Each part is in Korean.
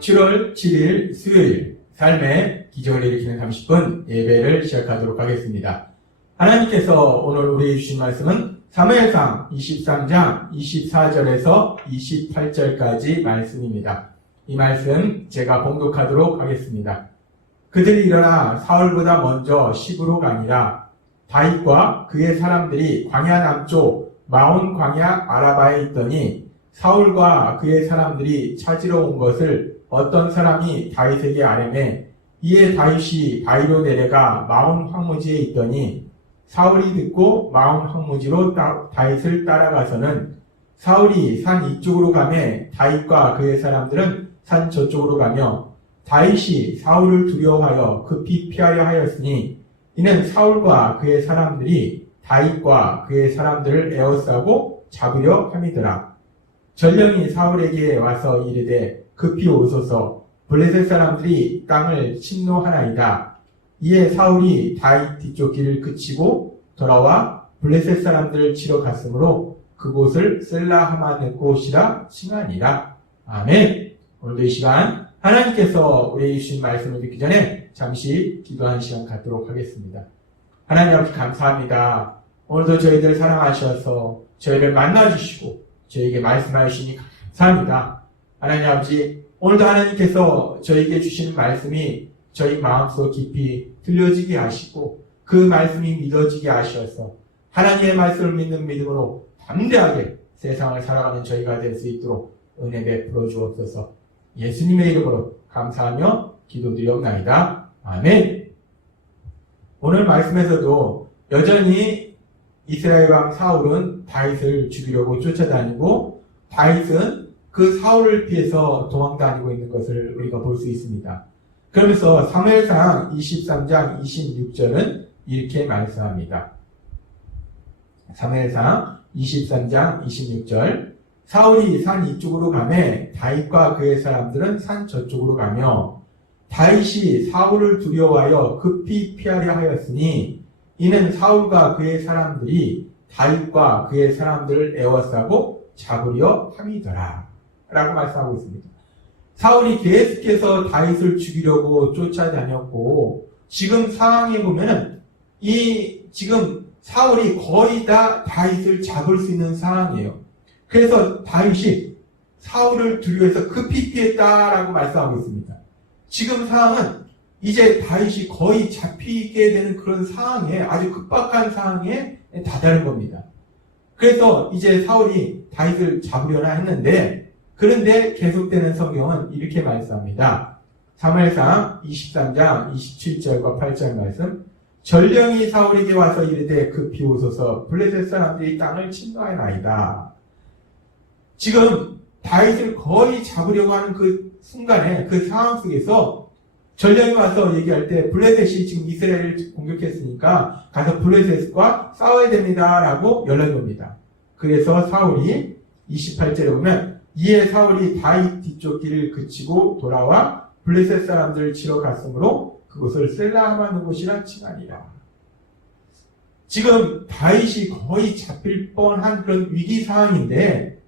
7월 7일 수요일 삶의 기적을 일으키는 30분 예배를 시작하도록 하겠습니다. 하나님께서 오늘 우리에게 주신 말씀은 사무엘상 23장 24절에서 28절까지 말씀입니다. 이 말씀 제가 봉독하도록 하겠습니다. 그들이 일어나 사울보다 먼저 시브로 가니라. 다윗과 그의 사람들이 광야 남쪽 마온 광야 아라바에 있더니 사울과 그의 사람들이 찾으러 온 것을 어떤 사람이 다윗에게 아뢰매 이에 다윗이 바위로 내려가 마온 황무지에 있더니 사울이 듣고 마온 황무지로 다윗을 따라가서는 사울이 산 이쪽으로 가매 다윗과 그의 사람들은 산 저쪽으로 가며 다윗이 사울을 두려워하여 급히 피하려 하였으니 이는 사울과 그의 사람들이 다윗과 그의 사람들을 에워싸고 잡으려 함이더라. 전령이 사울에게 와서 이르되 급히 오소서 블레셋 사람들이 땅을 침노하나이다. 이에 사울이 다윗 뒤쪽 길을 그치고 돌아와 블레셋 사람들을 치러 갔으므로 그곳을 셀라하마네꽃이라 칭하니라. 아멘. 오늘도 이 시간 하나님께서 우리에게 주신 말씀을 듣기 전에 잠시 기도하는 시간 갖도록 하겠습니다. 하나님 아버지 감사합니다. 오늘도 저희들 사랑하셔서 저희를 만나주시고 저희에게 말씀하시니 감사합니다. 하나님 아버지 오늘도 하나님께서 저희에게 주시는 말씀이 저희 마음속 깊이 들려지게 하시고 그 말씀이 믿어지게 하셔서 하나님의 말씀을 믿는 믿음으로 담대하게 세상을 살아가는 저희가 될 수 있도록 은혜 베풀어 주옵소서. 예수님의 이름으로 감사하며 기도드리옵나이다. 아멘. 오늘 말씀에서도 여전히 이스라엘 왕 사울은 다윗을 죽이려고 쫓아다니고 다윗은 그 사울을 피해서 도망다니고 있는 것을 우리가 볼 수 있습니다. 그러면서 사무엘상 23장 26절은 이렇게 말씀합니다. 사무엘상 23장 26절 사울이 산 이쪽으로 가매 다윗과 그의 사람들은 산 저쪽으로 가며 다윗이 사울을 두려워하여 급히 피하려 하였으니 이는 사울과 그의 사람들이 다윗과 그의 사람들을 에워싸고 잡으려 함이더라 라고 말씀하고 있습니다. 사울이 계속해서 다윗을 죽이려고 쫓아다녔고 지금 상황에 보면은 지금 사울이 거의 다 다윗을 잡을 수 있는 상황이에요. 그래서 다윗이 사울을 두려워해서 급히 피했다라고 말씀하고 있습니다. 지금 상황은 이제 다윗이 거의 잡히게 되는 그런 상황에 아주 급박한 상황에 다다른 겁니다. 그래서 이제 사울이 다윗을 잡으려나 했는데 그런데 계속되는 성경은 이렇게 말씀합니다. 사무엘상 23장 27절과 8절 말씀 전령이 사울에게 와서 이르되 급히 오소서 블레셋 사람들이 땅을 침노하나이다. 지금 다윗을 거의 잡으려고 하는 그 순간에 그 상황 속에서 전령이 와서 얘기할 때 블레셋이 지금 이스라엘을 공격했으니까 가서 블레셋과 싸워야 됩니다 라고 연락이 옵니다. 그래서 사울이 28절에 보면 이에 사울이 다윗 뒤쪽 길을 그치고 돌아와 블레셋 사람들을 치러 갔으므로 그곳을 셀라하마는 곳이라 칭하니라. 지금 다윗이 거의 잡힐 뻔한 그런 위기 상황인데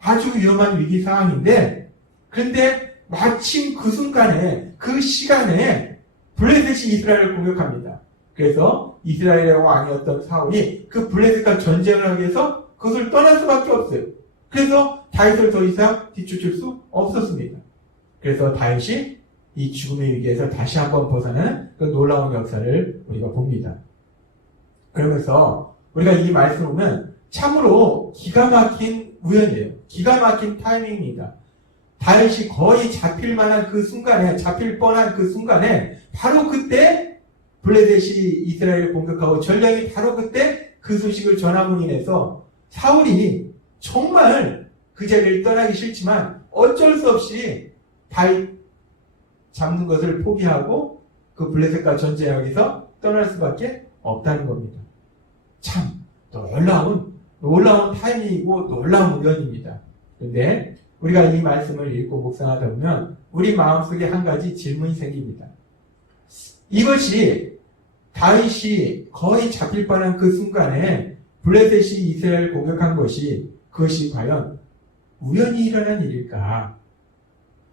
아주 위험한 위기 상황인데 그런데 마침 그 순간에 그 시간에 블레셋이 이스라엘을 공격합니다. 그래서 이스라엘의 왕이었던 사울이 그 블레셋과 전쟁을 하기 위해서 그것을 떠날 수밖에 없어요. 그래서 다윗을 더 이상 뒤쫓을 수 없었습니다. 그래서 다윗이 이 죽음의 위기에서 다시 한번 벗어나는 그 놀라운 역사를 우리가 봅니다. 그러면서 우리가 이 말씀을 보면 참으로 기가 막힌 우연이에요. 기가 막힌 타이밍입니다. 다윗이 거의 잡힐 만한 그 순간에, 잡힐 뻔한 그 순간에 바로 그때 블레셋이 이스라엘을 공격하고 전령이 바로 그때 그 소식을 전함으로 인해서 사울이 정말 그 자리를 떠나기 싫지만 어쩔 수 없이 다윗 잡는 것을 포기하고 그 블레셋과 전쟁하기 위해서 떠날 수밖에 없다는 겁니다. 참 놀라운 타이밍이고 놀라운 우연입니다. 그런데 우리가 이 말씀을 읽고 묵상하다 보면 우리 마음속에 한 가지 질문이 생깁니다. 이것이 다윗이 거의 잡힐 뻔한 그 순간에 블레셋이 이스라엘을 공격한 것이 그것이 과연 우연히 일어난 일일까?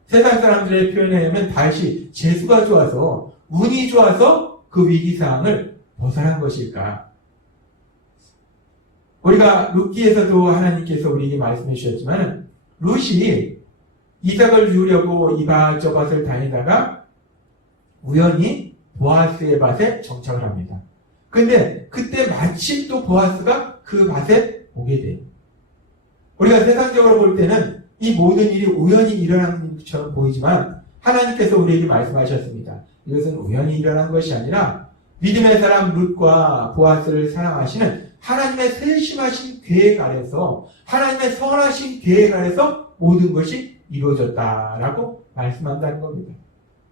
세상 사람들의 표현에 의하면 다윗이 재수가 좋아서 운이 좋아서 그 위기 상황을 벗어난 것일까? 우리가 룻기에서도 하나님께서 우리에게 말씀해 주셨지만 룻이 이삭을 주려고 이밭저밭을 다니다가 우연히 보아스의 밭에 정착을 합니다. 근데 그때 마침 또 보아스가 그 밭에 오게 돼요. 우리가 세상적으로 볼 때는 이 모든 일이 우연히 일어난 것처럼 보이지만 하나님께서 우리에게 말씀하셨습니다. 이것은 우연히 일어난 것이 아니라 믿음의 사람 룻과 보아스를 사랑하시는 하나님의 세심하신 계획 아래서, 하나님의 선하신 계획 아래서 모든 것이 이루어졌다라고 말씀한다는 겁니다.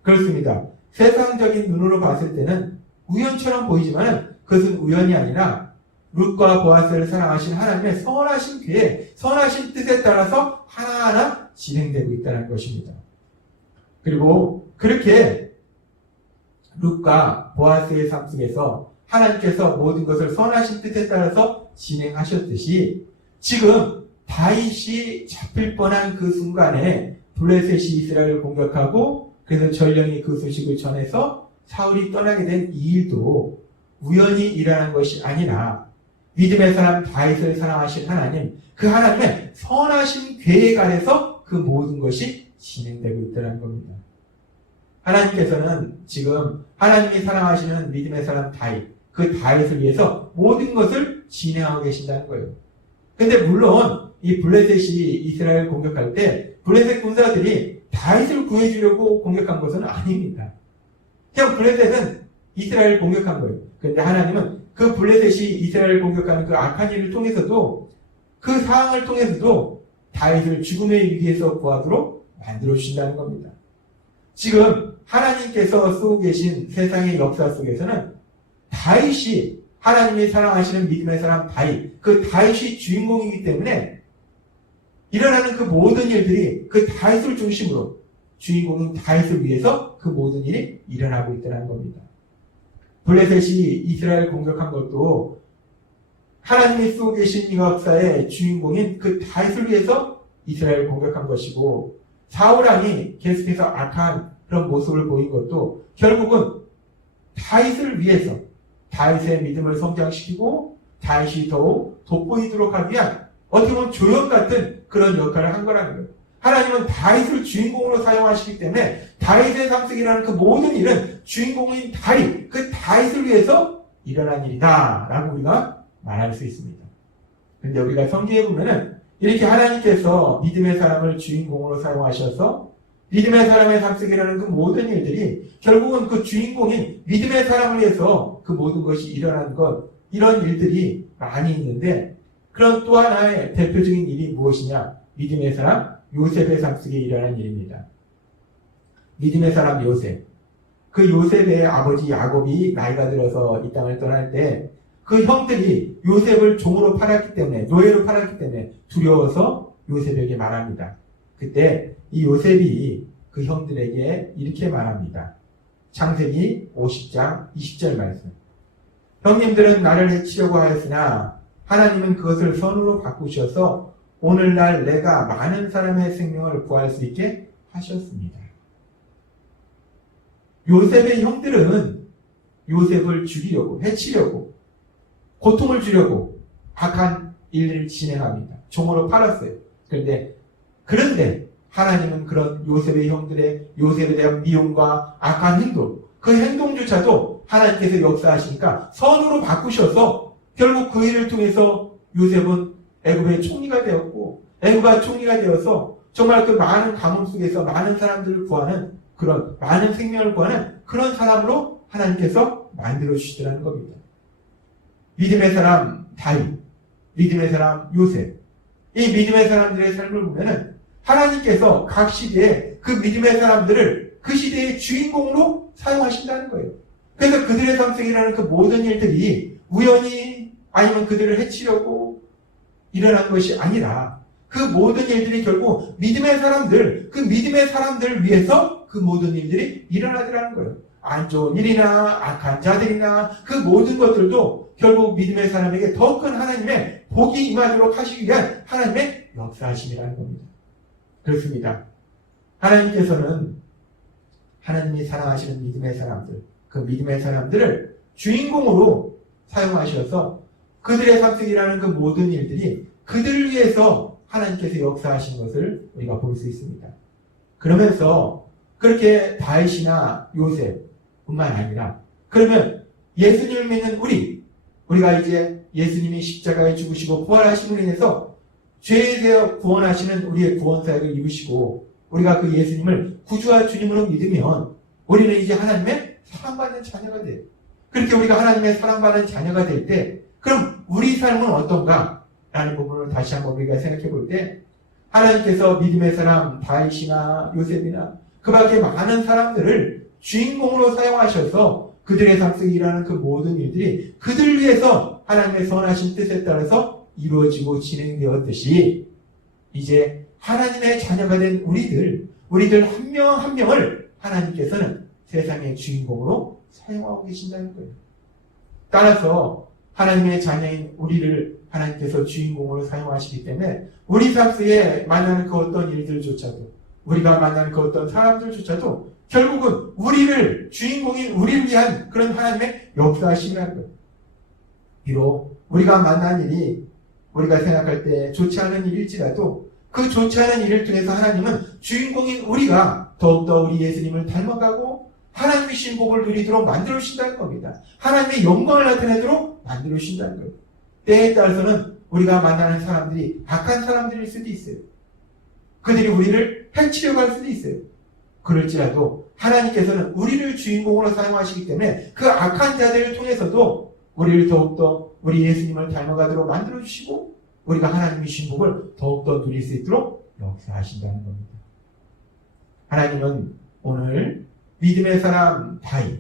그렇습니다. 세상적인 눈으로 봤을 때는 우연처럼 보이지만 그것은 우연이 아니라 룻과 보아스를 사랑하신 하나님의 선하신 계획, 선하신 뜻에 따라서 하나하나 진행되고 있다는 것입니다. 그리고 그렇게 룻과 보아스의 삶 속에서 하나님께서 모든 것을 선하신 뜻에 따라서 진행하셨듯이 지금 다윗이 잡힐 뻔한 그 순간에 블레셋이 이스라엘을 공격하고 그래서 전령이 그 소식을 전해서 사울이 떠나게 된 이 일도 우연히 일어난 것이 아니라 믿음의 사람 다윗을 사랑하신 하나님, 그 하나님의 선하신 계획 아래서 그 모든 것이 진행되고 있다는 겁니다. 하나님께서는 지금 하나님이 사랑하시는 믿음의 사람 다윗, 그 다윗을 위해서 모든 것을 진행하고 계신다는 거예요. 근데 물론 이 블레셋이 이스라엘 공격할 때 블레셋 군사들이 다윗을 구해주려고 공격한 것은 아닙니다. 그냥 블레셋은 이스라엘을 공격한 거예요. 그런데 하나님은 그 블레셋이 이스라엘을 공격하는 그 악한 일을 통해서도 그 상황을 통해서도 다윗을 죽음의 위기에서 구하도록 만들어주신다는 겁니다. 지금 하나님께서 쓰고 계신 세상의 역사 속에서는 다윗이 하나님이 사랑하시는 믿음의 사람 다윗, 그 다윗이 주인공이기 때문에 일어나는 그 모든 일들이 그 다윗을 중심으로 주인공인 다윗을 위해서 그 모든 일이 일어나고 있다는 겁니다. 블레셋이 이스라엘 공격한 것도 하나님이 쓰고 계신 이 역사의 주인공인 그 다윗을 위해서 이스라엘을 공격한 것이고 사울 왕이 계속해서 악한 그런 모습을 보인 것도 결국은 다윗을 위해서 다윗의 믿음을 성장시키고 다윗이 더욱 돋보이도록 하기 위한 어떻게 보면 조연 같은 그런 역할을 한 거라는 거예요. 하나님은 다윗을 주인공으로 사용하시기 때문에 다윗의 삶 속에 일어나는 그 모든 일은 주인공인 다윗, 그 다윗을 위해서 일어난 일이다 라고 우리가 말할 수 있습니다. 그런데 우리가 성경에 보면은 이렇게 하나님께서 믿음의 사람을 주인공으로 사용하셔서 믿음의 사람의 삶 속에 일어나는 그 모든 일들이 결국은 그 주인공인 믿음의 사람을 위해서 그 모든 것이 일어난 것, 이런 일들이 많이 있는데 그런 또 하나의 대표적인 일이 무엇이냐? 믿음의 사람 요셉의 삶 속에 일어난 일입니다. 믿음의 사람 요셉. 그 요셉의 아버지 야곱이 나이가 들어서 이 땅을 떠날 때 그 형들이 요셉을 종으로 팔았기 때문에, 노예로 팔았기 때문에 두려워서 요셉에게 말합니다. 그때 이 요셉이 그 형들에게 이렇게 말합니다. 창세기 50장 20절 말씀. 형님들은 나를 해치려고 하였으나 하나님은 그것을 선으로 바꾸셔서 오늘날 내가 많은 사람의 생명을 구할 수 있게 하셨습니다. 요셉의 형들은 요셉을 죽이려고, 해치려고, 고통을 주려고 악한 일을 진행합니다. 종으로 팔았어요. 그런데 하나님은 그런 요셉의 형들의 요셉에 대한 미움과 악한 행동, 그 행동조차도 하나님께서 역사하시니까 선으로 바꾸셔서 결국 그 일을 통해서 요셉은 애굽의 총리가 되었고 애굽의 총리가 되어서 정말 그 많은 가뭄 속에서 많은 사람들을 구하는 그런 많은 생명을 구하는 그런 사람으로 하나님께서 만들어 주시더라는 겁니다. 믿음의 사람 다윗, 믿음의 사람 요셉, 이 믿음의 사람들의 삶을 보면은 하나님께서 각 시대에 그 믿음의 사람들을 그 시대의 주인공으로 사용하신다는 거예요. 그래서 그들의 삶 속에 일어나는 그 모든 일들이 우연히 아니면 그들을 해치려고 일어난 것이 아니라 그 모든 일들이 결국 믿음의 사람들, 그 믿음의 사람들을 위해서 그 모든 일들이 일어나더라는 거예요. 안 좋은 일이나 악한 자들이나 그 모든 것들도 결국 믿음의 사람에게 더 큰 하나님의 복이 임하도록 하시기 위한 하나님의 역사하심이라는 겁니다. 그렇습니다. 하나님께서는 하나님이 사랑하시는 믿음의 사람들, 그 믿음의 사람들을 주인공으로 사용하셔서 그들의 삶 속에 일어나는 그 모든 일들이 그들을 위해서 하나님께서 역사하신 것을 우리가 볼 수 있습니다. 그러면서 그렇게 다윗이나 요셉뿐만 아니라 그러면 예수님을 믿는 우리가 이제 예수님이 십자가에 죽으시고 부활하심으로 인해서 죄에 대해 구원하시는 우리의 구원사역을 이루시고 우리가 그 예수님을 구주와 주님으로 믿으면 우리는 이제 하나님의 사랑받는 자녀가 돼요. 그렇게 우리가 하나님의 사랑받는 자녀가 될 때 그럼 우리 삶은 어떤가? 라는 부분을 다시 한번 우리가 생각해 볼 때 하나님께서 믿음의 사람 다윗이나 요셉이나 그 밖에 많은 사람들을 주인공으로 사용하셔서 그들의 삶 속에 일어나는 그 모든 일들이 그들을 위해서 하나님의 선하신 뜻에 따라서 이루어지고 진행되었듯이 이제 하나님의 자녀가 된 우리들 한 명 한 명을 하나님께서는 세상의 주인공으로 사용하고 계신다는 거예요. 따라서 하나님의 자녀인 우리를 하나님께서 주인공으로 사용하시기 때문에 우리 삶 속에 만나는 그 어떤 일들조차도 우리가 만나는 그 어떤 사람들조차도 결국은 우리를 주인공인 우리를 위한 그런 하나님의 역사하심이라는 거예요. 비록 우리가 만난 일이 우리가 생각할 때 좋지 않은 일일지라도 그 좋지 않은 일을 통해서 하나님은 주인공인 우리가 더욱더 우리 예수님을 닮아가고 하나님의 신복을 누리도록 만들어 주신다는 겁니다. 하나님의 영광을 나타내도록 만들어 주신다는 거예요. 때에 따라서는 우리가 만나는 사람들이 악한 사람들일 수도 있어요. 그들이 우리를 해치려고 할 수도 있어요. 그럴지라도 하나님께서는 우리를 주인공으로 사용하시기 때문에 그 악한 자들을 통해서도 우리를 더욱더 우리 예수님을 닮아가도록 만들어 주시고 우리가 하나님의 신복을 더욱더 누릴 수 있도록 역사하신다는 겁니다. 하나님은 오늘 믿음의 사람 다윗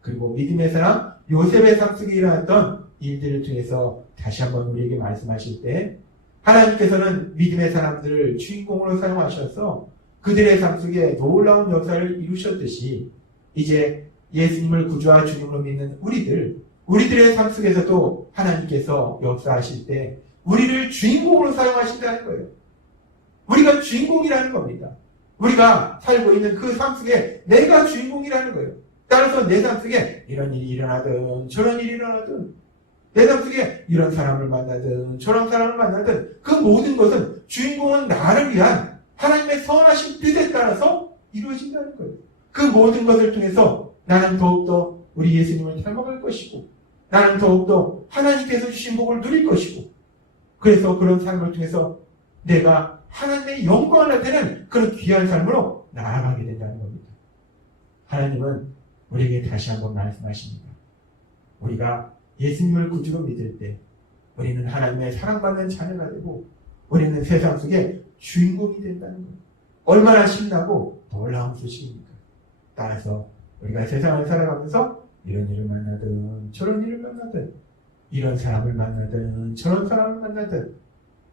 그리고 믿음의 사람 요셉의 삶 속에 일어났던 일들을 통해서 다시 한번 우리에게 말씀하실 때 하나님께서는 믿음의 사람들을 주인공으로 사용하셔서 그들의 삶 속에 놀라운 역사를 이루셨듯이 이제 예수님을 구주와 주님으로 믿는 우리들의 삶 속에서도 하나님께서 역사하실 때 우리를 주인공으로 사용하신다는 거예요. 우리가 주인공이라는 겁니다. 우리가 살고 있는 그 삶 속에 내가 주인공이라는 거예요. 따라서 내 삶 속에 이런 일이 일어나든 저런 일이 일어나든 내 삶 속에 이런 사람을 만나든 저런 사람을 만나든 그 모든 것은 주인공은 나를 위한 하나님의 선하신 뜻에 따라서 이루어진다는 거예요. 그 모든 것을 통해서 나는 더욱더 우리 예수님을 닮아갈 것이고 나는 더욱더 하나님께서 주신 복을 누릴 것이고 그래서 그런 삶을 통해서 내가 하나님의 영광을 나타내는 그런 귀한 삶으로 나아가게 된다는 겁니다. 하나님은 우리에게 다시 한번 말씀하십니다. 우리가 예수님을 구주로 믿을 때 우리는 하나님의 사랑받는 자녀가 되고 우리는 세상 속에 주인공이 된다는 거예요. 얼마나 신나고 놀라운 소식입니까? 따라서 우리가 세상을 살아가면서 이런 일을 만나든 저런 일을 만나든 이런 사람을 만나든 저런 사람을 만나든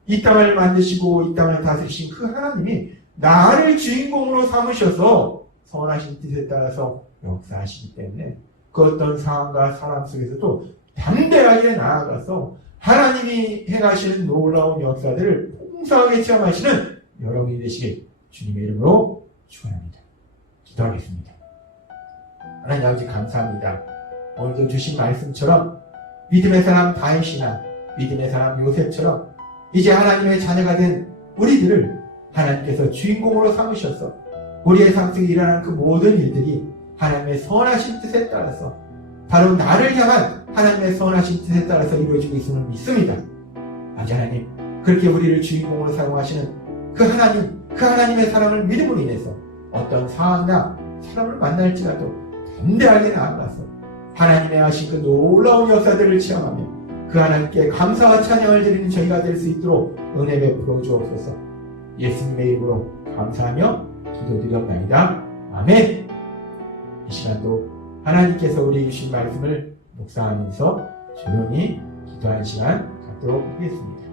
이 땅을 만드시고 이 땅을 다스리신 그 하나님이 나를 주인공으로 삼으셔서 선하신 뜻에 따라서 역사하시기 때문에 그 어떤 상황과 사람 속에서도 담대하게 나아가서 하나님이 행하시는 놀라운 역사들을 풍성하게 체험하시는 여러분이 되시길 주님의 이름으로 축원합니다. 기도하겠습니다. 하나님 아버지 감사합니다. 오늘도 주신 말씀처럼 믿음의 사람 다윗이나 믿음의 사람 요셉처럼 이제 하나님의 자녀가 된 우리들을 하나님께서 주인공으로 삼으셔서 우리의 삶 속에 일어나는 그 모든 일들이 하나님의 선하신 뜻에 따라서 바로 나를 향한 하나님의 선하신 뜻에 따라서 이루어지고 있음을 믿습니다. 아버지 하나님, 그렇게 우리를 주인공으로 사용하시는 그 하나님의 사랑을 믿음으로 인해서 어떤 상황이나 사람을 만날지라도 담대하게 나아가서 하나님의 하신 그 놀라운 역사들을 체험하며 그 하나님께 감사와 찬양을 드리는 저희가 될 수 있도록 은혜 베풀어 주옵소서. 예수님의 이름으로 감사하며 기도드렸나이다. 아멘. 이 시간도 하나님께서 우리에게 주신 말씀을 묵상하면서 조용히 기도하는 시간 갖도록 하겠습니다.